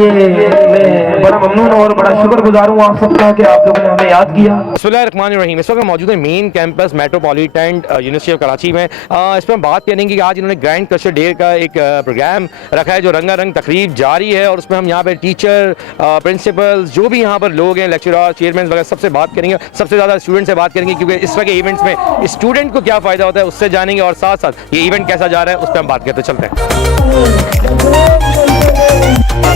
ये मैं बड़ा ममनून और बड़ा शुक्रगुजार हूँ आप सबका कि आप लोगों ने हमें याद किया। बिस्मिल्लाहिर्रहमानिर्रहीम। इस वक्त मौजूद है main campus metropolitan university of Karachi में। इस पर हम बात करेंगे कि आज इन्होंने ग्रैंड कल्चर डे का एक प्रोग्राम रखा है जो रंगारंग तकरीब जारी है, और उसमें हम यहाँ पे टीचर, प्रिंसिपल्स, जो भी यहाँ पर लोग हैं, लेक्चरर, चेयरमैन वगैरह सबसे बात करेंगे। सबसे ज़्यादा स्टूडेंट से बात करेंगे क्योंकि इस तरह के इवेंट्स में स्टूडेंट को क्या फ़ायदा होता है उससे जानेंगे, और साथ साथ ये इवेंट कैसा जा रहा है उस पर हम बात करते चलते हैं।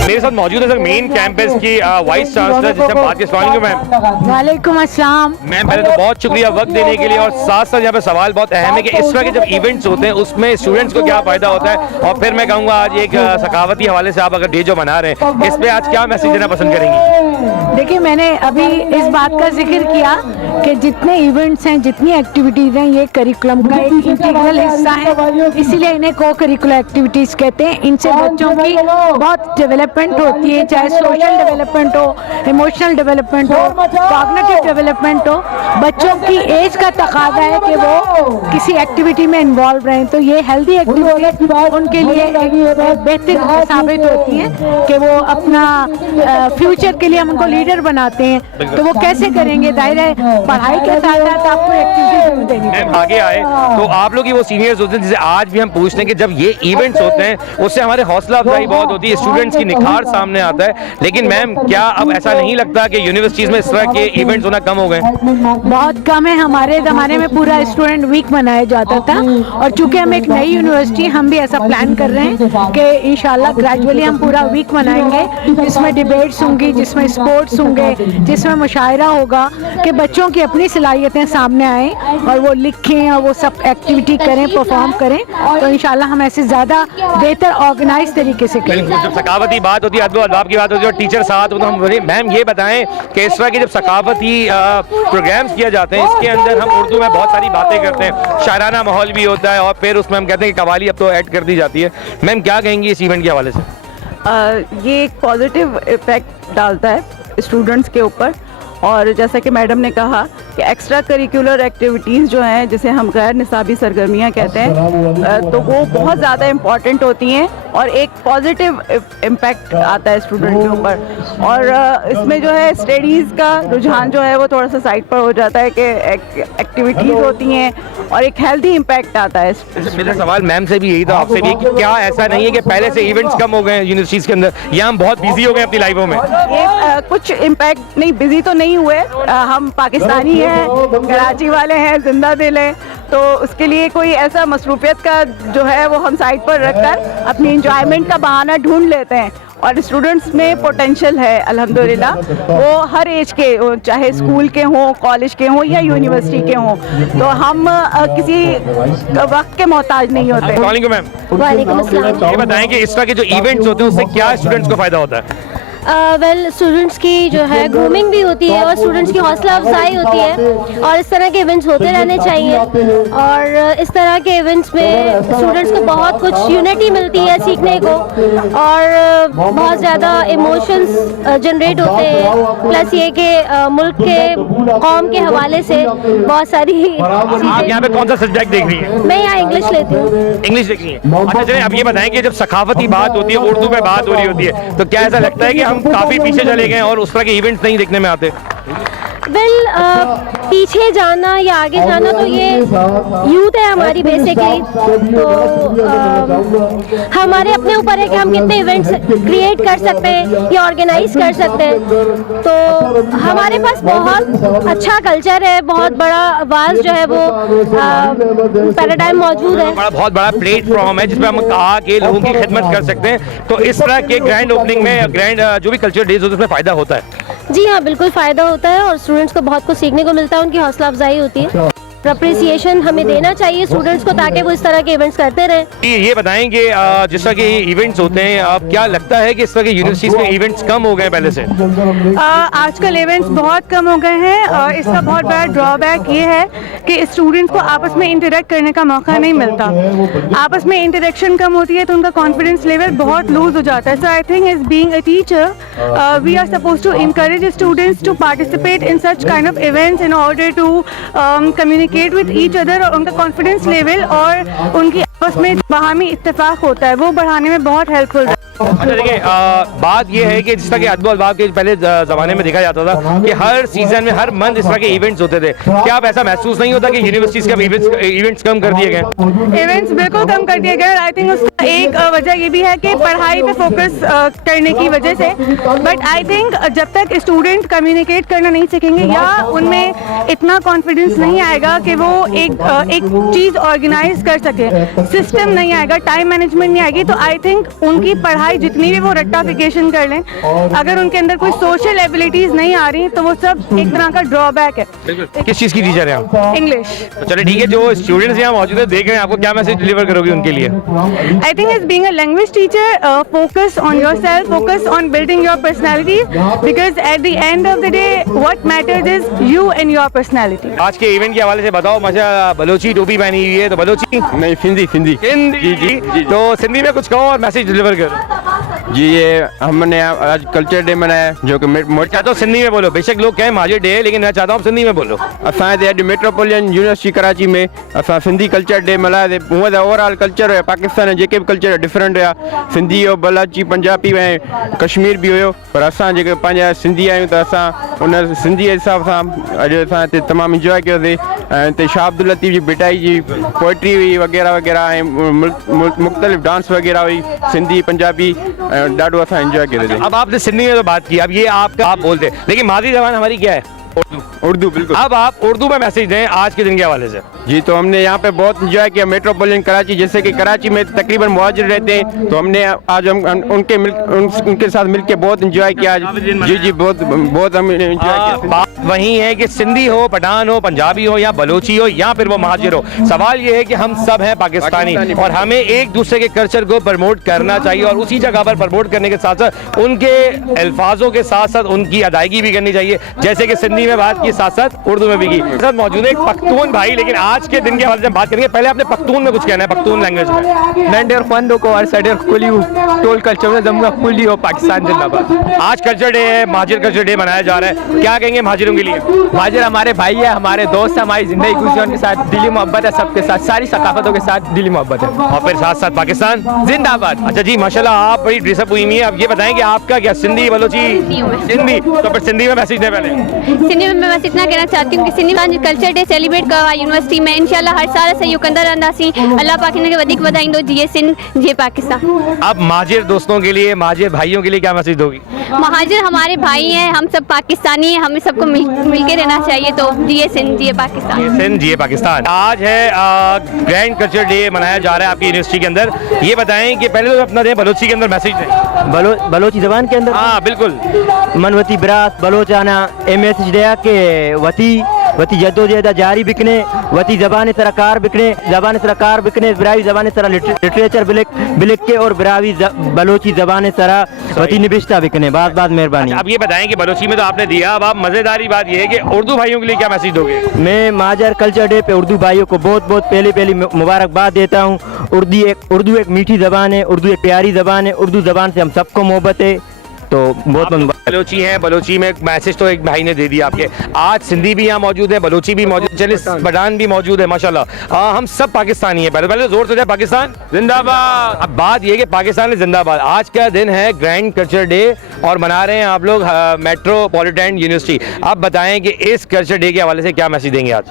मेरे साथ मौजूद है सर मेन कैंपस की वाइस चांसलर जिससे हम बात कर मैम। वालेकुम अस्सलाम मैम पहले तो बहुत शुक्रिया वक्त देने के लिए, और साथ साथ यहाँ पे सवाल बहुत अहम है कि इस तरह के जब इवेंट्स होते हैं उसमें स्टूडेंट्स को क्या फ़ायदा होता है, और फिर मैं कहूँगा आज एक सकाफती हवाले से आप अगर डे जो मना रहे हैं इस पर आज क्या मैसेज देना पसंद करेंगी? देखिए, मैंने अभी इस बात का जिक्र किया कि जितने इवेंट्स हैं, जितनी एक्टिविटीज़ हैं, ये करिकुलम का एक इंटीग्रल हिस्सा है, इसीलिए इन्हें को करिकुलर एक्टिविटीज़ कहते हैं। इनसे बच्चों की बहुत डेवलपमेंट होती है, चाहे सोशल डेवलपमेंट हो, इमोशनल डेवलपमेंट हो, कॉग्निटिव डेवलपमेंट हो। बच्चों की एज का तकाजा है कि वो किसी एक्टिविटी में इन्वॉल्व रहें, तो ये हेल्दी एक्टिविटी उनके लिए एक बेहतर साबित होती है कि वो अपना फ्यूचर के लिए हम उनको लीडर बनाते हैं। तो वो कैसे करेंगे? जाहिर है पढ़ाई के साथ साथ आपको एक्टिविटी देनी चाहिए। आगे आए तो आप लोग ही वो सीनियर्स होते हैं जिसे आज भी हम पूछते हैं कि जब ये इवेंट्स होते हैं उससे हमारे हौसला अफजाई बहुत होती है, स्टूडेंट्स की निखार सामने आता है। लेकिन मैम क्या अब ऐसा नहीं लगता कि यूनिवर्सिटीज में इस तरह के इवेंट्स होना कम हो गए? बहुत कम है। हमारे ज़माने में पूरा स्टूडेंट वीक मनाया जाता था, और चूंकि हम एक नई यूनिवर्सिटी, हम भी ऐसा प्लान कर रहे हैं कि इंशाल्लाह ग्रेजुअली हम पूरा वीक मनाएंगे, जिसमें डिबेट्स होंगी, जिसमें स्पोर्ट्स होंगे, जिसमें मुशायरा होगा कि बच्चों की अपनी सलाहियतें सामने आएँ और वो लिखें और वो सब एक्टिविटी करें, परफॉर्म करें। तो इंशाल्लाह हम ऐसे ज़्यादा बेहतर ऑर्गेनाइज तरीके से करें। जब सकाफती बात होती है, अदब अदब की बात होती है और टीचर साथ हो, तो हम मैम ये बताएं कि इस तरह के जब सकाफती प्रोग्राम्स किए जाते हैं इसके अंदर हम उर्दू में बहुत सारी बातें करते हैं, शायराना माहौल भी होता है, और फिर उसमें हम कहते हैं कि कवाली अब तो ऐड कर दी जाती है। मैम क्या कहेंगी इस इवेंट के हवाले से? ये एक पॉजिटिव इफेक्ट डालता है स्टूडेंट्स के ऊपर, और जैसा कि मैडम ने कहा कि एक्स्ट्रा करिकुलर एक्टिविटीज़ जो हैं, जिसे हम गैर निसाबी सरगर्मियाँ कहते हैं, तो वो बहुत ज़्यादा इम्पॉर्टेंट होती हैं और एक पॉजिटिव इम्पैक्ट आता है स्टूडेंट के ऊपर। और इसमें जो है स्टडीज़ का रुझान जो है वो थोड़ा सा साइड पर हो जाता है कि एक्टिविटीज़ होती हैं और एक हेल्दी इम्पैक्ट आता है। मेरा सवाल मैम से भी यही था, आपसे भी, कि क्या ऐसा नहीं है कि पहले से इवेंट्स कम हो गए हैं यूनिवर्सिटीज़ के अंदर, या हम बहुत बिजी हो गए अपनी लाइफों में? ये कुछ इम्पैक्ट नहीं, बिजी तो नहीं हुए, हम पाकिस्तानी हैं, कराची वाले हैं, जिंदा दिल हैं, तो उसके लिए कोई ऐसा मसरूफियत का जो है वो हम साइड पर रखकर अपनी इंजॉयमेंट का बहाना ढूंढ लेते हैं। और स्टूडेंट्स में पोटेंशियल है अल्हम्दुलिल्लाह, वो हर एज के, चाहे स्कूल के हों, कॉलेज के हों या यूनिवर्सिटी के हों, तो हम किसी वक्त के मोहताज नहीं होते। मैम वालेकुम अस्सलाम। ये बताएं कि इस तरह के जो इवेंट्स होते हैं उससे क्या स्टूडेंट्स को फायदा होता है? वेल, स्टूडेंट्स की जो है ग्रूमिंग भी होती है और स्टूडेंट्स की हौसला अफजाई होती है, और इस तरह के इवेंट्स होते रहने चाहिए। और इस तरह के इवेंट्स में स्टूडेंट्स को बहुत कुछ यूनिटी मिलती है सीखने को, और बहुत ज़्यादा इमोशंस जनरेट होते हैं। प्लस ये कि मुल्क के, कौम के हवाले से बहुत सारी। आप यहाँ पे कौन सा सब्जेक्ट देख रही हैं? मैं यहाँ इंग्लिश लेती हूँ। इंग्लिश देख रही हैं? अच्छा चलिए, अब ये बताएं कि जब सकाफती बात होती है, उर्दू में बात हो रही होती है, तो क्या ऐसा लगता है कि हम काफी पीछे चले गए और उस तरह के इवेंट्स नहीं देखने में आते? वेल, पीछे जाना या आगे जाना तो ये यूथ है हमारी बेसिकली, तो हमारे अपने ऊपर है कि हम कितने इवेंट्स क्रिएट कर सकते हैं या ऑर्गेनाइज कर सकते हैं। तो हमारे पास बहुत अच्छा कल्चर है, बहुत बड़ा वाज जो है वो पैराडाइम मौजूद है, बहुत बड़ा प्लेटफॉर्म है जिसमें हम कहा कि लोगों की खिदमत कर सकते हैं। तो इस तरह के ग्रैंड ओपनिंग में, ग्रैंड जो भी कल्चर डेज होते हैं उसमें फ़ायदा होता है? जी हाँ, बिल्कुल फ़ायदा होता है, और स्टूडेंट्स को बहुत कुछ सीखने को मिलता है, उनकी हौसला अफजाई होती है। अप्रिसिएशन हमें देना चाहिए स्टूडेंट्स को, ताकि वो इस तरह के इवेंट्स करते रहें। ये बताएंगे जिस तरह के इवेंट्स होते हैं, आप क्या लगता है कि इस तरह के यूनिवर्सिटीज़ में इवेंट्स कम हो गए पहले से? आजकल इवेंट्स बहुत कम हो गए हैं, और इसका बहुत बड़ा ड्रॉबैक ये है कि स्टूडेंट्स को आपस में इंटरेक्ट करने का मौका नहीं मिलता। आपस में इंटरेक्शन कम होती है तो उनका कॉन्फिडेंस लेवल बहुत लूज हो जाता है। So I think as being a teacher we are suppose to encourage students to participate in such kind of events in order to communicate with each other, और उनका कॉन्फिडेंस लेवल और उनकी आपस में बाहमी इत्तेफाक होता है वो बढ़ाने में बहुत हेल्पफुल है। अच्छा देखिए, बात ये है कि जिस तरह के अदब अलबाब के पहले ज़माने में देखा जाता था कि हर सीज़न में हर मंथ इस तरह के इवेंट्स होते थे, क्या अब ऐसा महसूस नहीं होता कि यूनिवर्सिटीज़ के इवेंट्स कम कर दिए गए? इवेंट्स बिल्कुल कम कर दिए गए। आई थिंक उसका एक वजह ये भी है कि पढ़ाई पे फोकस करने की वजह से, बट आई थिंक जब तक स्टूडेंट कम्युनिकेट करना नहीं सीखेंगे या उनमें इतना कॉन्फिडेंस नहीं आएगा कि वो एक चीज़ ऑर्गेनाइज कर सके, सिस्टम नहीं आएगा, टाइम मैनेजमेंट नहीं आएगी, तो आई थिंक उनकी पढ़ाई जितनी भी वो रट्टाफिकेशन कर लें, अगर उनके अंदर कोई सोशल एबिलिटीज नहीं आ रही तो वो सब एक तरह का ड्रॉबैक है। किस चीज़ की टीचर है आप? इंग्लिश। तो चलिए ठीक है, जो स्टूडेंट्स यहाँ मौजूद है देख रहे हैं, आपको क्या मैसेज डिलीवर करोगे उनके लिए? I think as being a language teacher, focus on yourself, focus on building your personality, because at the end of the day, what matters is you and your personality. आज के event के हवाले से बताओ, मजा बलोची टोपी पहनी हुई है, तो बलोची नहीं, सिंधी सिंधी हिंदी जी, तो सिंधी में कुछ कहो और मैसेज डिलीवर करो जी। ये हमने आज कल्चर डे मनाया जो कि चाहता हूँ सिंधी में बोलो, बेशक लोग कहें माजिर डे है, लेकिन मैं चाहता हूँ सिंधी में बोलो। असांजे अॼु मेट्रोपोलिटन यूनिवर्सिटी कराची में असां सिंधी कल्चर डे मल्हायासीं। हूअं त ओवरऑल कल्चर हुया पाकिस्तान में जेके बि कल्चर डिफरेंट हुया, सिंधी हो, बलोची, पंजाबी ऐं कश्मीर बि हुयो, पर असां जेके पंहिंजा सिंधी आहियूं त असां उन सिंधी जे हिसाब सां अॼु असां हिते तमामु इंजॉय कयोसीं। ऐं हिते शाह अब्दुल लतीफ़ जी बिटाई जी पोइट्री हुई वग़ैरह वग़ैरह, ऐं मुख़्तलिफ़ डांस वग़ैरह हुई, सिंधी पंजाबी, ॾाढो असां इंजॉय कयोसीं। अब आपने सिंधी में तो बात की, अब ये आपका आप बोलते हैं, लेकिन मादरी जबान हमारी क्या है? उर्दू। बिल्कुल। अब आप उर्दू में मैसेज दें आज के दिन के हवाले से। जी, तो हमने यहाँ पे बहुत इंजॉय किया मेट्रोपोलिटन कराची, जैसे कि कराची में तकरीबन मुहाजिर रहते हैं, तो हमने आज हम उनके साथ मिलके बहुत इंजॉय किया आज। जी जी, बहुत हम इंजॉय किया। बात वही है कि सिंधी हो, पठान हो, पंजाबी हो या बलोची हो या फिर वो महाजिर हो, सवाल ये है कि हम सब हैं पाकिस्तानी और हमें एक दूसरे के कल्चर को प्रमोट करना चाहिए, और उसी जगह पर प्रमोट करने के साथ साथ उनके अल्फाजों के साथ साथ उनकी अदायगी भी करनी चाहिए, जैसे कि सिंधी में बात की साथ साथ उर्दू में भी की। साथ मौजूद है एक पख्तून भाई, लेकिन आज के दिन के हवाले से बात करेंगे, पहले आपने पख्तून में कुछ कहना है, पख्तून लैंग्वेज में। नंडेर फंदो को और सडेर कुलियो टोल कल्चर में जमुना कुलियो पाकिस्तान जिंदाबाद। आज कल्चर डे है, महाजिर कल्चर डे मनाया जा रहा है, क्या कहेंगे महाजिरों के लिए? महाजिर हमारे भाई है, हमारे दोस्त है, हमारी जिंदगी गुजरी उनके साथ दिली मोहब्बत है, सबके साथ सारी सकाफतों के साथ दिली मोहब्बत है, और फिर साथ साथ पाकिस्तान जिंदाबाद। अच्छा जी, माशाल्लाह आप बड़ी ड्रेसअप हुई हुई है। अब ये बताएं कि आपका क्या सिंधी बलोची? सिंधी, तो फिर सिंधी में मैसेज दें पहले। सिंधी में मैं बस इतना कहना चाहती हूँ कि सिंधी में कल्चर डे सेलिब्रेट कयो आहे यूनिवर्सिटी में, इंशाल्लाह हर साल सहयोग कंदा रहंदासीं। अल्लाह पाक हिन खे वधीक वधाईंदो, जिए सिंध जिए पाकिस्तान। अब महाजिर दोस्तों के लिए, महाजिर भाइयों के लिए क्या मैसेज दोगी? महाजिर हमारे भाई हैं, हम सब पाकिस्तानी हैं, हमें सबको मिल के रहना चाहिए, तो जिए सिंध जिए पाकिस्तान। सिंध जिए पाकिस्तान। आज है ग्रैंड कल्चर डे मनाया जा रहा है आपकी यूनिवर्सिटी के अंदर, ये बताएं कि पहले तो अपना दें बलोची के अंदर मैसेज दें। बलोची जबान के अंदर? हाँ बिल्कुल। मनवती बिरात बलोचाना मैसेज दिया कि वती जद्दोजहद जारी बिकने, वती ज़बान सरकार बिकने, बिरावी ज़बान सरा लिटरेचर बिलिक के और बिरावी बलोची ज़बान सरा वती निबिश्ता बिकने। बात मेहरबानी। अब ये बताएं कि बलोची में तो आपने दिया, अब आप मज़ेदारी बात ये है कि उर्दू भाइयों के लिए क्या मैसेज दोगे? मैं महाजर कल्चर डे पे उर्दू भाइयों को बहुत पहली मुबारकबाद देता हूँ। उर्दू एक मीठी ज़बान है, उर्दू एक प्यारी ज़बान है, उर्दू ज़बान से हम सबको मोहब्बत है, तो बहुत बलोची है। बलोची में एक मैसेज तो एक भाई ने दे दिया आपके। आज सिंधी भी यहाँ मौजूद है, बलोची भी मौजूद, चलिए पठान भी मौजूद है, माशाल्लाह। हम सब पाकिस्तानी हैं। पहले जोर से जाए पाकिस्तान जिंदाबाद। अब बात ये कि पाकिस्तान जिंदाबाद। आज का दिन है ग्रैंड कल्चर डे और मना रहे हैं आप लोग मेट्रोपॉलिटन यूनिवर्सिटी। अब बताएं कि इस कल्चर डे के हवाले से क्या मैसेज देंगे आज?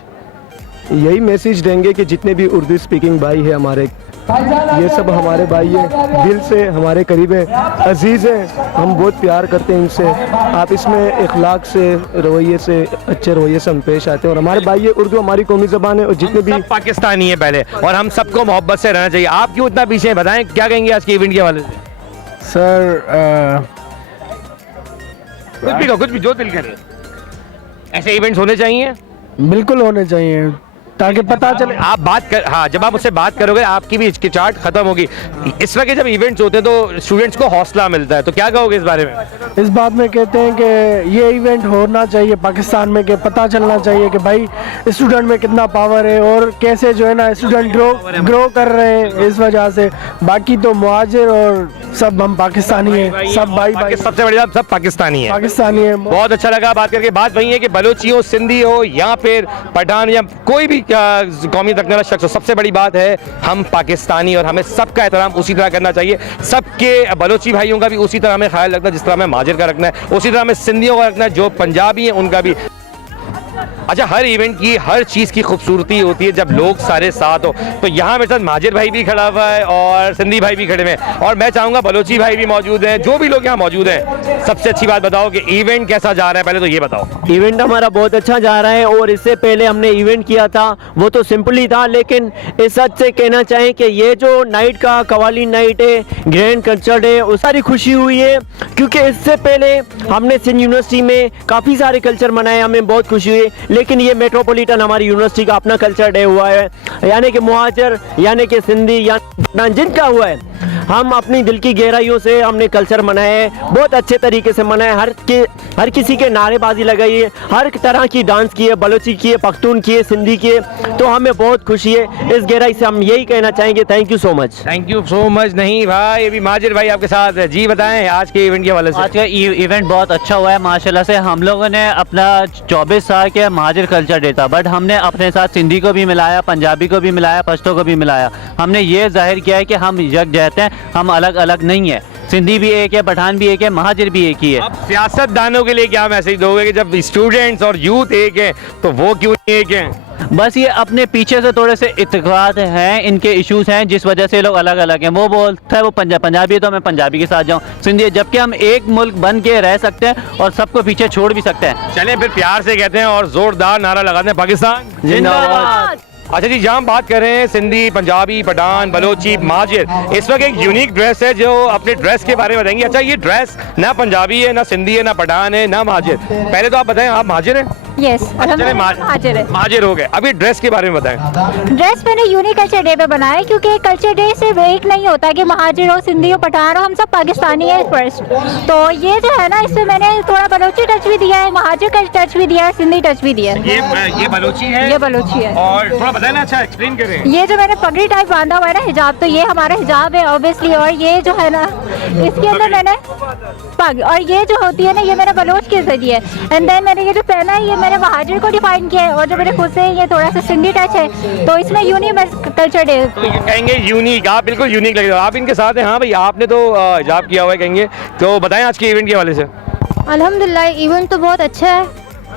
यही मैसेज देंगे कि जितने भी उर्दू स्पीकिंग भाई है हमारे, ये सब हमारे भाई हैं, दिल से हमारे करीब हैं, अजीज़ हैं, हम बहुत प्यार करते हैं इनसे। आप इसमें इखलाक से, रवैये से, अच्छे रवैये से हम पेश आते हैं, और हमारे भाई है, उर्दू हमारी कौमी ज़बान है, और जितने भी पाकिस्तानी है पहले, और हम सबको मोहब्बत से रहना चाहिए। आप क्यों इतना पीछे हैं, बताएं क्या कहेंगे आज के इवेंट के हवाले से? सर कुछ भी जो दिल करे, ऐसे इवेंट्स होने चाहिए, बिल्कुल होने चाहिए, ताकि पता चले। आप बात कर, हाँ, जब आप मुझसे बात करोगे आपकी भी हिचकिचाहट खत्म होगी। इस तरह के जब इवेंट्स होते हैं तो स्टूडेंट्स को हौसला मिलता है, तो क्या कहोगे इस बारे में? इस बात में कहते हैं कि ये इवेंट होना चाहिए पाकिस्तान में, कि पता चलना चाहिए कि भाई स्टूडेंट में कितना पावर है और कैसे जो है ना स्टूडेंट ग्रो कर रहे हैं इस वजह से। बाकी तो मुहाजिर और सब हम पाकिस्तानी हैं, सब भाई सबसे बड़ी बात सब पाकिस्तानी है। पाकिस्तानी है। बहुत अच्छा लगा बात करके। बात वही है कि बलोची हो, सिंधी हो या फिर पठान या कोई भी कौमियत रखने वाला शख्स हो। सबसे बड़ी बात है हम पाकिस्तानी और हमें सबका एहतराम उसी तरह करना चाहिए। सबके बलोची भाइयों का भी उसी तरह हमें ख्याल रखना जिस तरह हमें महाजिर का रखना है, उसी तरह हमें सिंधियों का रखना है, जो पंजाबी हैं उनका भी। अच्छा, हर इवेंट की हर चीज़ की खूबसूरती होती है जब लोग सारे साथ हो। तो यहाँ मेरे साथ महाजिर भाई भी खड़ा हुआ है और सिंधी भाई भी खड़े हुए हैं और मैं चाहूँगा बलोची भाई भी मौजूद हैं। जो भी लोग यहाँ मौजूद हैं, सबसे अच्छी बात बताओ कि इवेंट कैसा जा रहा है, पहले तो ये बताओ। इवेंट हमारा बहुत अच्छा जा रहा है और इससे पहले हमने इवेंट किया था वो तो सिंपल ही था, लेकिन इस हद से कहना चाहें कि ये जो नाइट का कवाली नाइट है, ग्रैंड कंसर्ट है, उस सारी खुशी हुई है क्योंकि इससे पहले हमने सिंध यूनिवर्सिटी में काफ़ी सारे कल्चर मनाए, हमें बहुत खुशी हुई। लेकिन ये मेट्रोपॉलिटन हमारी यूनिवर्सिटी का अपना कल्चर डे हुआ है, यानी कि मुहाजिर यानी कि सिंधी या जिनका हुआ है, हम अपनी दिल की गहराइयों से हमने कल्चर मनाए, बहुत अच्छे तरीके से मनाए। हर किसी के नारेबाजी लगाई है, हर तरह की डांस की है, बलोची की है, पख्तून की है, सिंधी की है, तो हमें बहुत खुशी है। इस गहराई से हम यही कहना चाहेंगे, thank you so much. Thank you so much. नहीं भाई, ये भी महाजिर भाई आपके साथ है जी, बताएं आज के इवेंट के हवाले से। आज का इवेंट बहुत अच्छा हुआ है माशाल्लाह से। हम लोगों ने अपना 24 साल के महाजिर कल्चर डे था, बट हमने अपने साथ सिंधी को भी मिलाया, पंजाबी को भी मिलाया, पश्तो को भी मिलाया। हमने ये जाहिर किया है कि हम यकजहत हैं, हम अलग अलग नहीं है। सिंधी भी एक है, पठान भी एक है, महाजिर भी एक ही है। अब सियासतदानों के लिए क्या मैसेज दोगे कि जब स्टूडेंट्स और यूथ एक हैं तो वो क्यों नहीं एक हैं? बस ये अपने पीछे से थोड़े से इत्तेफाक हैं, इनके इश्यूज हैं जिस वजह से लोग अलग अलग हैं। वो बोलता है वो पंजाबी है तो मैं पंजाबी के साथ जाऊँ, सिंधी, जबकि हम एक मुल्क बन के रह सकते हैं और सबको पीछे छोड़ भी सकते हैं। चलें फिर प्यार से कहते हैं और जोरदार नारा लगाते हैं, पाकिस्तान जिंदाबाद। अच्छा जी, जहाँ हम बात कर रहे हैं सिंधी, पंजाबी, पठान, बलोची, महाजिर, इस वक्त एक यूनिक ड्रेस है जो अपने ड्रेस के बारे में बताएंगे। अच्छा, ये ड्रेस ना पंजाबी है, ना सिंधी है, ना पठान है, ना महाजिर। पहले तो आप बताएं, आप महाजिर हैं? यस, महाजिर है। महाजिर हो गए। अभी ड्रेस के बारे में बताएं। ड्रेस मैंने यूनिक कल्चर डे पे बनाया क्योंकि कल्चर डे सिर्फ एक नहीं होता कि महाजिर हो, सिंधी हो, पठान हो, हम सब पाकिस्तानी है फर्स्ट। तो ये जो है ना, इसमें मैंने थोड़ा बलोची टच भी दिया है, महाजिर का टच भी दिया है, सिंधी टच भी दिया है। ये बलोची है, ये बलोची है। और थोड़ा बताएं ना, अच्छा एक्सप्लेन करें। ये जो मैंने पगड़ी टाइप बांधा हुआ है ना, हिजाब, तो ये हमारा हिजाब है ऑब्वियसली। और ये जो है ना, इसके अंदर मैंने पग, और ये जो होती है ना, ये मैंने बलोच के जरिए। एंड देन मैंने ये जो पहना है, ये मैंने महाजिर को डिफाइन किया है। और जो मेरे खुद से ये थोड़ा सा सिंधी टच है, तो इसमें यूनिक कल्चर डे कहेंगे। यूनिक, आप बिल्कुल यूनिक लग रहे हो। आप इनके साथ हैं? हाँ भाई, आपने तो हिजाब किया हुआ है कहेंगे, तो बताएं आज के इवेंट के हवाले से। अल्हम्दुलिल्लाह, इवेंट तो बहुत अच्छा है,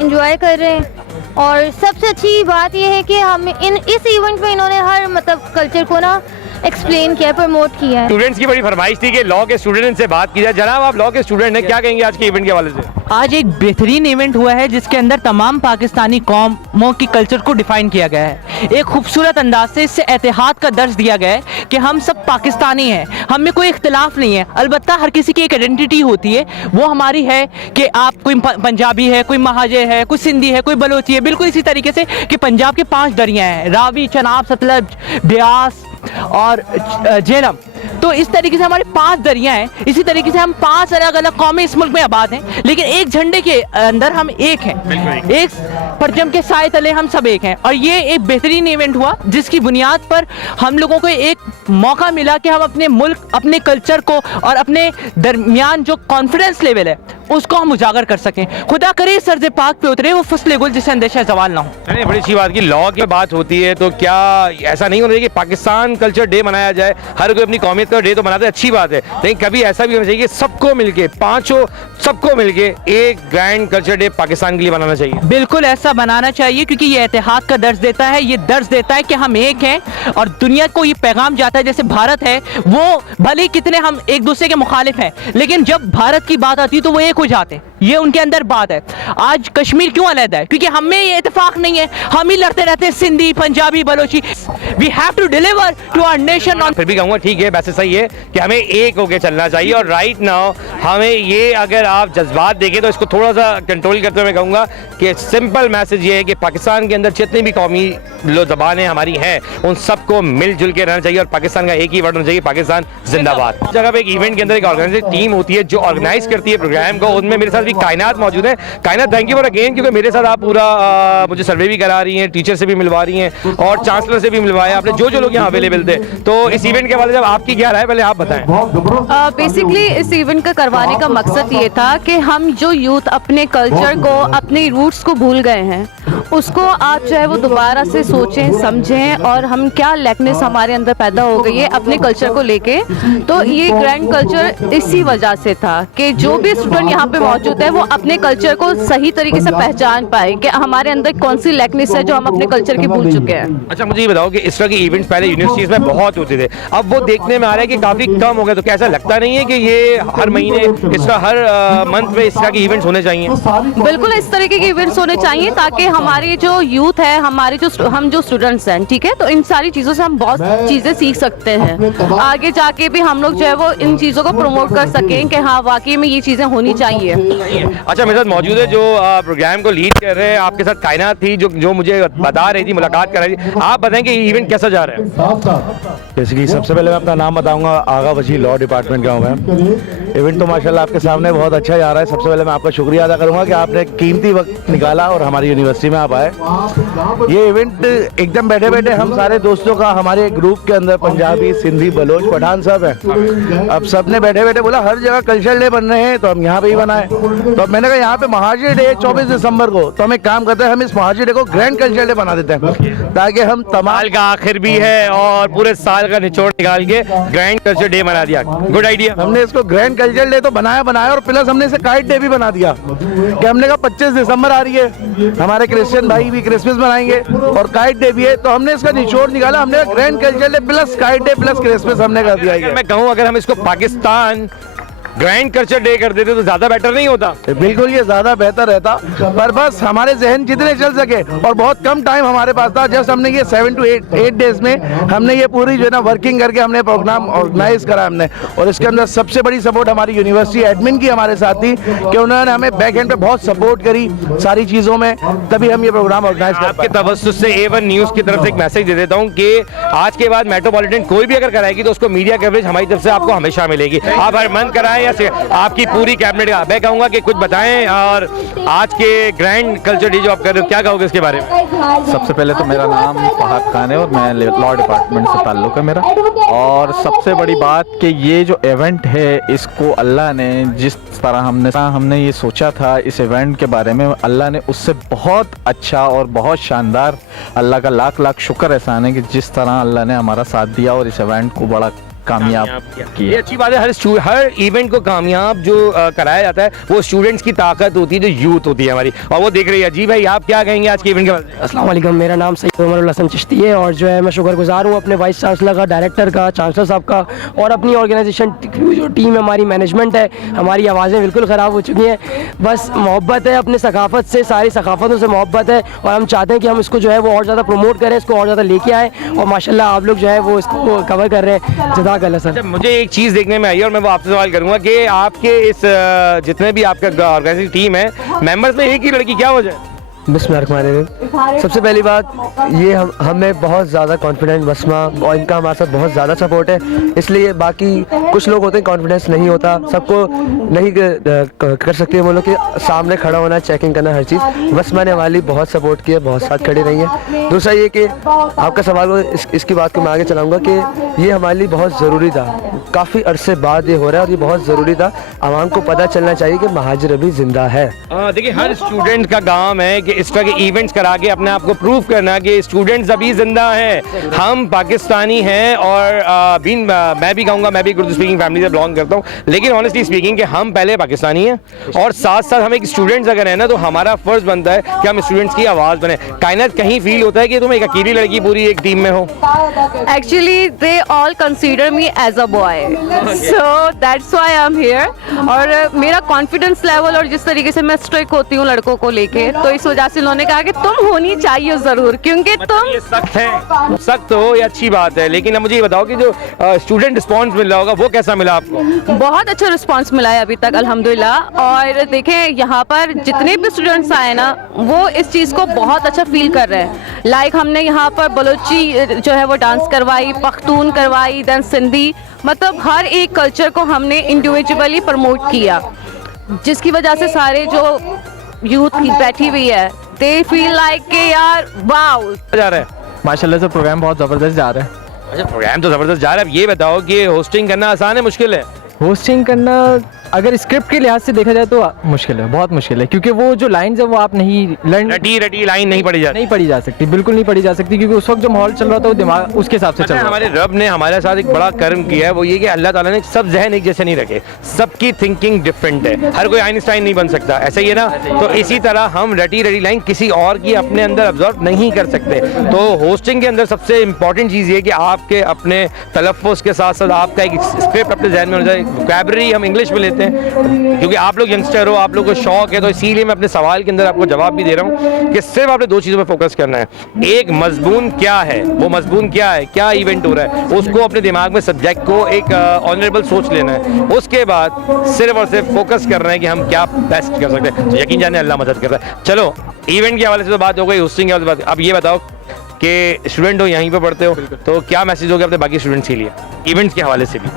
एंजॉय कर रहे हैं। और सबसे अच्छी बात यह है कि हम इस इवेंट में इन्होंने हर मतलब कल्चर को ना एक्सप्लेन किया, प्रमोट किया है। स्टूडेंट्स की बड़ी फरमाइश थी कि लॉ के स्टूडेंट से बात की जाए। जनाब, आप लॉ के स्टूडेंट हैं, क्या कहेंगे आज के इवेंट के हवाले से? आज एक बेहतरीन इवेंट हुआ है जिसके अंदर तमाम पाकिस्तानी कौमों की कल्चर को डिफाइन किया गया है। एक खूबसूरत अंदाज से इससे एतिहाद का दर्ज दिया गया है कि हम सब पाकिस्तानी हैं, हम में कोई इख्तिलाफ नहीं है। अलबत्ता हर किसी की एक आइडेंटिटी होती है, वो हमारी है कि आप कोई पंजाबी है, कोई महाजिर है, कोई सिंधी है, कोई बलोची है। बिल्कुल इसी तरीके से कि पंजाब के 5 दरियाँ हैं, रावी, चनाब, सतलज, ब्यास और झेलम। तो इस तरीके से हमारे 5 दरिया हैं। इसी तरीके से हम 5 अलग अलग कौमें इस मुल्क में आबाद हैं, लेकिन एक झंडे के अंदर हम एक हैं, एक परचम के साए तले हम सब एक हैं। और ये एक बेहतरीन इवेंट हुआ जिसकी बुनियाद पर हम लोगों को एक मौका मिला कि हम अपने मुल्क, अपने कल्चर को और अपने दरमियान जो कॉन्फिडेंस लेवल है उसको हम उजागर कर सकें। खुदा करे सर्द पाक पे उतरे वो फसले गुल जिसे अंदेशा जवाल ना हो। बड़ी अच्छी बात की लॉ की बात होती है, तो क्या ऐसा नहीं होना चाहिए कि पाकिस्तान कल्चर डे मनाया जाए? हर कोई अपनी कौमियत का डे तो मनाते हैं, अच्छी बात है, लेकिन कभी ऐसा भी होना चाहिए कि सबको मिलके, पांचों सबको मिलके एक ग्रैंड कल्चर डे पाकिस्तान के लिए बनाना चाहिए। बिल्कुल ऐसा बनाना चाहिए क्योंकि ये इतिहाद का दर्ज देता है, ये दर्ज देता है कि हम एक हैं और दुनिया को ये पैगाम जाता है। जैसे भारत है, वो भले कितने हम एक दूसरे के मुखालिफ हैं, लेकिन जब भारत की बात आती है तो वो एक हो जाते हैं। ये उनके अंदर बात है। आज कश्मीर क्यों अलग है? क्योंकि हमें ये इत्तेफाक नहीं है, हम ही लड़ते रहते हैं, Sindhi, Punjabi, Balochi. We have to deliver to our nation on. फिर भी कहूँगा ठीक है, वैसे सही है कि हमें एक होकर चलना चाहिए। और राइट नाउ हमें ये, अगर आप जज्बात देखें तो इसको थोड़ा सा कंट्रोल करते हुए मैं कहूँगा कि सिंपल मैसेज ये है कि पाकिस्तान के अंदर जितनी भी कौमी ज़बानें हमारी हैं उन सबको मिलजुल के रहना चाहिए और पाकिस्तान का एक ही वर्ड होना चाहिए, पाकिस्तान जिंदाबाद। जगह पे एक इवेंट के अंदर एक ऑर्गेनाइजिंग टीम होती है जो ऑर्गेनाइज करती है प्रोग्राम को, उनमें मेरे साथ भी कायनात मौजूद है। कायनात, थैंक यू फॉर अगेन, क्योंकि मेरे साथ आप पूरा मुझे सर्वे भी करा रही हैं, टीचर से भी मिलवा रही हैं और चांसलर से भी मिलवाया आपने, जो लोग यहाँ अवेलेबल थे। तो इस इवेंट के बारे में आपकी क्या राय, पहले आप बताएं। बेसिकली इस इवेंट का करवाने का मकसद ये था कि हम जो यूथ अपने कल्चर को, अपने रूट्स को भूल गए हैं, उसको आप जो है वो दोबारा से सोचें समझें और हम क्या लैकनेस हमारे अंदर पैदा हो गई है अपने कल्चर को लेके। तो ये ग्रैंड कल्चर इसी वजह से था कि जो भी स्टूडेंट यहाँ पे मौजूद है वो अपने कल्चर को सही तरीके से पहचान पाए कि हमारे अंदर कौन सी लैकनेस है जो हम अपने कल्चर की भूल चुके हैं। अच्छा, मुझे ये बताओ कि इस तरह के इवेंट्स पहले यूनिवर्सिटीज में बहुत होते थे, अब वो देखने में आ रहा है कि काफी कम हो गए, तो कैसा लगता नहीं है कि ये हर महीने इस तरह हर मंथ में इस तरह के इवेंट्स होने चाहिए? बिल्कुल इस तरीके के इवेंट्स होने चाहिए ताकि हमारे जो यूथ है, हमारे जो स्टूडेंट्स हैं, ठीक है, तो इन सारी चीज़ों से हम बहुत चीज़ें सीख सकते हैं। आगे जाके भी हम लोग जो है वो इन चीज़ों को प्रमोट कर सकें कि हाँ वाकई में ये चीज़ें होनी चाहिए। अच्छा, मेरे साथ मौजूद है जो प्रोग्राम को लीड कर रहे हैं, आपके साथ कायनात थी जो मुझे बता रही थी, मुलाकात कर रही थी। आप बताएं कि इवेंट कैसा जा रहा है? जैसे कि सबसे पहले मैं अपना नाम बताऊंगा, आगा वजी, लॉ डिपार्टमेंट का हूँ मैं। इवेंट तो माशाल्लाह आपके सामने बहुत अच्छा जा रहा है। सबसे पहले मैं आपका शुक्रिया अदा करूंगा कि आपने कीमती वक्त निकाला और हमारी यूनिवर्सिटी में आप आए। ये इवेंट एकदम बैठे बैठे हम सारे दोस्तों का, हमारे ग्रुप के अंदर पंजाबी, सिंधी, बलोच, पठान सब है। अब सबने बैठे बैठे बोला हर जगह कल्चर डे बन रहे हैं तो हम यहाँ पे ही बनाए। तो अब मैंने कहा यहाँ पे महाजिर डे 24 दिसंबर को, तो हम एक काम करते हैं, हम इस महाजिर डे को ग्रैंड कल्चर डे बना देते हैं ताकि हम साल का आखिर भी है और पूरे साल का निचोड़ निकाल के ग्रैंड कल्चर डे बना दिया। Good idea. हमने इसको ग्रैंड कल्चर डे तो बनाया और प्लस हमने इसे काइट डे भी बना दिया कि हमने कहा 25 दिसंबर आ रही है, हमारे क्रिश्चियन भाई भी क्रिसमस मनाएंगे और काइट डे भी है, तो हमने इसका निचोड़ निकाला। हमने grand culture debt plus kite debt plus Christmas हमने कर दिया। मैं कहूँ अगर हम इसको पाकिस्तान ग्रैंड कल्चर डे कर देते तो ज्यादा बेटर नहीं होता? बिल्कुल, ये ज्यादा बेहतर रहता, पर बस हमारे जहन जितने चल सके और बहुत कम टाइम हमारे पास था। जस्ट हमने ये 7 to 8 डेज में हमने ये पूरी जो है ना वर्किंग करके हमने प्रोग्राम ऑर्गेनाइज करा हमने। और इसके अंदर सबसे बड़ी सपोर्ट हमारी यूनिवर्सिटी एडमिन की हमारे साथ थी कि उन्होंने हमें बैक एंड पे बहुत सपोर्ट करी सारी चीजों में, तभी हम ये प्रोग्राम ऑर्गेनाइज कर पाए। आपके तवज्जुह से A1 न्यूज की तरफ से एक मैसेज दे देता हूँ कि आज के बाद मेट्रोपॉलिटन कोई भी अगर कराएगी तो उसको मीडिया कवरेज हमारी तरफ से आपको हमेशा मिलेगी। आप हर मंथ कराएं या आपकी पूरी कैबिनेट का, मैं कहूँगा कि कुछ बताएं। और आज के ग्रैंड कल्चर डे जो आप कर रहे हो, क्या कहोगे इसके बारे में? सबसे पहले तो मेरा नाम फहद खान है और मैं लॉ डिपार्टमेंट से ताल्लुक़ है मेरा। और सबसे बड़ी बात कि ये जो इवेंट है इसको अल्लाह ने जिस तरह हमने ये सोचा था इस इवेंट के बारे में, अल्लाह ने उससे बहुत अच्छा और बहुत शानदार, अल्लाह का लाख लाख शुक्र एहसान है कि जिस तरह अल्लाह ने हमारा साथ दिया और इस इवेंट को बड़ा कामयाब किया। ये अच्छी बात है, हर इवेंट को कामयाब जो कराया जाता है वो स्टूडेंट्स की ताकत होती है, जो यूथ होती है हमारी, और वो देख रही है। जी भाई, आप क्या कहेंगे आज के इवेंट के बारे में? अस्सलाम वालेकुम, मेरा नाम सैयद उमरुल हसन चिश्ती है और जो है मैं शुक्रगुजार हूँ अपने वाइस चांसलर का, डायरेक्टर का, चांसलर साहब का और अपनी ऑर्गेनाइजेशन जो टीम है, हमारी मैनेजमेंट है। हमारी आवाज़ें बिल्कुल ख़राब हो चुकी हैं, बस मोहब्बत है अपने सकाफ़त से, सारी सकाफ़तों से मोहब्बत है और हम चाहते हैं कि हम इसको जो है वो और ज़्यादा प्रमोट करें, इसको और ज़्यादा लेके आएँ और माशाल्लाह आप लोग जो है वो इसको कवर कर रहे हैं। जज़ाकल्लाह सर। मुझे एक चीज़ देखने में आई और मैं वो आपसे सवाल करूंगा कि आपके इस जितने भी आपका ऑर्गेनाइजिंग टीम है, मेंबर्स में एक ही लड़की, क्या वजह है? बिस्मिल्लाहिर्रहमानिर्रहीम। सबसे पहली बात ये हमें बहुत ज़्यादा कॉन्फिडेंस बसमा और इनका हमारे साथ बहुत ज़्यादा सपोर्ट है, इसलिए बाकी कुछ लोग होते हैं कॉन्फिडेंस नहीं होता, सबको नहीं कर सकते वो लोग के सामने खड़ा होना, चेकिंग करना, हर चीज़। बसमा ने हमारी बहुत सपोर्ट किया, बहुत साथ खड़ी रही है। दूसरा ये कि आपका सवाल इसकी बात को मैं आगे चलाऊँगा कि ये हमारे लिए बहुत ज़रूरी था, काफ़ी अरसे बाद ये हो रहा है और ये बहुत ज़रूरी था। आवाम को पता चलना चाहिए कि महाजिर अभी ज़िंदा है। देखिए, हर स्टूडेंट का काम है कि इस तरह के इवेंट्स करा के अपने आप को प्रूव करना कि स्टूडेंट्स अभी जिंदा हैं, हम पाकिस्तानी हैं। और मैं भी कहूँगा, मैं भी उर्दू स्पीकिंग फैमिली से बिलोंग करता हूँ, लेकिन ऑनेस्टली स्पीकिंग कि हम पहले पाकिस्तानी हैं और साथ साथ हम एक स्टूडेंट्स अगर है ना, तो हमारा फर्ज बनता है कि हम स्टूडेंट्स की आवाज़ बने। कायनात, कहीं फील होता है कि तुम एक अकेली लड़की पूरी एक टीम में हो? Actually they all consider me as a boy, so that's why I am here. और मेरा कॉन्फिडेंस लेवल और जिस तरीके से मैं स्ट्रिक्ट होती हूँ लड़कों को लेके, तो इस वजह से उन्होंने कहा कि तुम होनी चाहिए जरूर, क्योंकि तुम सख्त हो, ये अच्छी बात है। लेकिन अब मुझे ये बताओ कि जो स्टूडेंट रिस्पांस मिल रहा होगा वो कैसा मिला आपको? बहुत अच्छा रिस्पांस मिला है अभी तक अल्हम्दुलिल्लाह। और देखें यहाँ पर जितने भी स्टूडेंट्स आए ना, वो इस चीज़ को बहुत अच्छा फील कर रहे हैं। लाइक हमने यहाँ पर बलोची जो है वो डांस करवाई, पख्तून करवाई, देन सिंधी, मतलब हर एक कल्चर को हमने इंडिविजुअली प्रमोट किया, जिसकी वजह से सारे जो यूथ बैठी हुई है, दे फील लाइक के यार वाओ जा रहा है। माशाल्लाह से प्रोग्राम बहुत ज़बरदस्त जा रहा है। अच्छा, प्रोग्राम तो ज़बरदस्त जा रहा है। अब ये बताओ कि होस्टिंग करना आसान है, मुश्किल है? होस्टिंग करना अगर स्क्रिप्ट के लिहाज से देखा जाए तो मुश्किल है, बहुत मुश्किल है, क्योंकि वो जो लाइन्स है वो आप नहीं रटी लाइन नहीं पढ़ी जा सकती, बिल्कुल नहीं पढ़ी जा सकती, क्योंकि उस वक्त जो माहौल चल रहा था वो दिमाग उसके हिसाब से चल रहा था। हमारे रब ने हमारे साथ एक बड़ा कर्म किया है, वो ये कि अल्लाह ताला ने सब जहन एक जैसे नहीं रखे, सबकी थिंकिंग डिफरेंट है, हर कोई आइंस्टाइन नहीं बन सकता, ऐसा ही है ना। तो इसी तरह हम रटी लाइन किसी और की अपने अंदर अब्जॉर्व नहीं कर सकते। तो होस्टिंग के अंदर सबसे इंपॉर्टेंट चीज़ ये कि आपके अपने तलफ़्फ़ुज़ के साथ साथ आपका एक स्क्रिप्ट अपने जहन में हो जाए। वोकैबुलरी हम इंग्लिश में लेते हैं क्योंकि आप लोग यंगस्टर हो, आप लोग को शौक है, तो इसीलिए मैं अपने सवाल के अंदर आपको जवाब भी दे रहा हूँ कि सिर्फ आपने दो चीज़ों पर फोकस करना है। एक मजमून क्या है, वो मजमून क्या है, क्या इवेंट हो रहा है, उसको अपने दिमाग में सब्जेक्ट को एक ऑनरेबल सोच लेना है। उसके बाद सिर्फ और सिर्फ फोकस करना है कि हम क्या बेस्ट कर सकते हैं। तो यकीन जाने अल्लाह मदद कर रहा है। चलो, इवेंट के हवाले से तो बात हो गई, होस्टिंग के हवाले से बात। अब ये बताओ कि स्टूडेंट हो, यहीं पे पढ़ते हो, तो क्या मैसेज हो गया अपने बाकी स्टूडेंट्स के लिए इवेंट्स के हवाले से भी?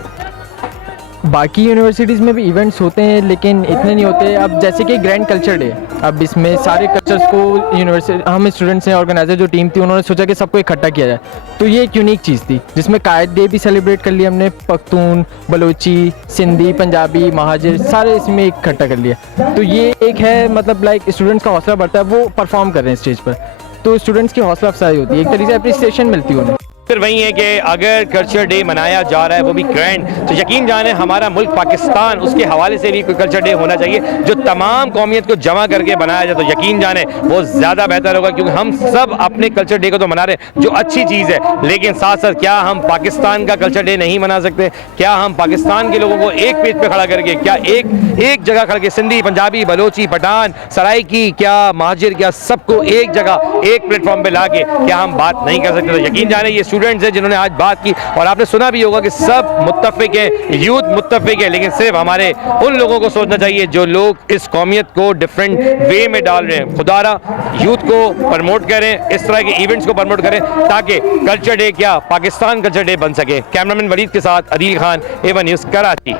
बाकी यूनिवर्सिटीज़ में भी इवेंट्स होते हैं लेकिन इतने नहीं होते। अब जैसे कि ग्रैंड कल्चर डे, अब इसमें सारे कल्चर्स को यूनिवर्सिटी हम स्टूडेंट्स ने ऑर्गेनाइजर जो टीम थी उन्होंने सोचा कि सबको इकट्ठा किया जाए, तो ये एक यूनिक चीज़ थी जिसमें कायद डे भी सेलिब्रेट कर लिया हमने, पख्तून, बलोची, सिंधी, पंजाबी, महाजिर सारे इसमें इकट्ठा कर लिया। तो ये एक है, मतलब लाइक स्टूडेंट्स का हौसला बढ़ता है, वो परफॉर्म कर रहे हैं स्टेज पर, तो स्टूडेंट्स की हौसला अफजाई होती है, एक तरीके से अप्रिसिएशन मिलती है उन्हें। फिर वही है कि अगर कल्चर डे मनाया जा रहा है वो भी ग्रैंड, तो यकीन जाने हमारा मुल्क पाकिस्तान, उसके हवाले से भी कोई कल्चर डे होना चाहिए जो तमाम कौमियत को जमा करके बनाया जाए, तो यकीन जाने वो ज़्यादा बेहतर होगा। क्योंकि हम सब अपने कल्चर डे को तो मना रहे हैं जो अच्छी चीज़ है, लेकिन साथ साथ क्या हम पाकिस्तान का कल्चर डे नहीं मना सकते? क्या हम पाकिस्तान के लोगों को एक पेज पे खड़ा करके, क्या एक जगह खड़ा के सिंधी, पंजाबी, बलोची, पठान, सराइकी, क्या महाजिर, क्या सबको एक जगह एक प्लेटफॉर्म पे ला के क्या हम बात नहीं कर सकते? तो यकीन जाने ये स्टूडेंट्स हैं जिन्होंने आज बात की, और आपने सुना भी होगा कि सब मुत्तफिक है, यूथ मुत्तफिक है, लेकिन सिर्फ हमारे उन लोगों को सोचना चाहिए जो लोग इस कौमियत को डिफरेंट वे में डाल रहे हैं। खुदारा यूथ को प्रमोट करें, इस तरह के इवेंट्स को प्रमोट करें ताकि कल्चर डे क्या पाकिस्तान कल्चर डे बन सके। कैमरामैन वलीद के साथ अदील खान, A1 न्यूज़ कराची।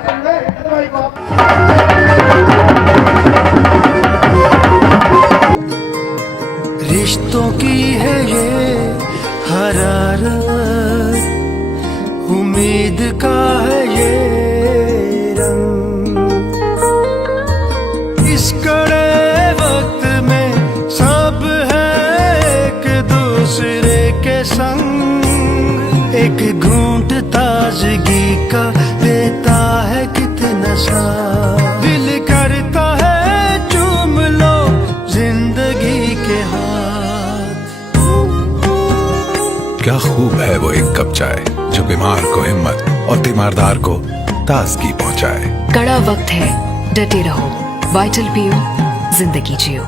रिश्तों की है ये हरारत, उम्मीद का है ये रंग, इस कड़े वक्त में सब है एक दूसरे के संग, एक घूंट ताजगी का देता है कितना सा, दिल करता है चूम लो जिंदगी के हाथ। क्या खूब है वो एक कप चाय जो बीमार को हिम्मत और तीमारदार को ताजगी पहुंचाए। कड़ा वक्त है, डटे रहो, वाइटल पियो, जिंदगी जियो।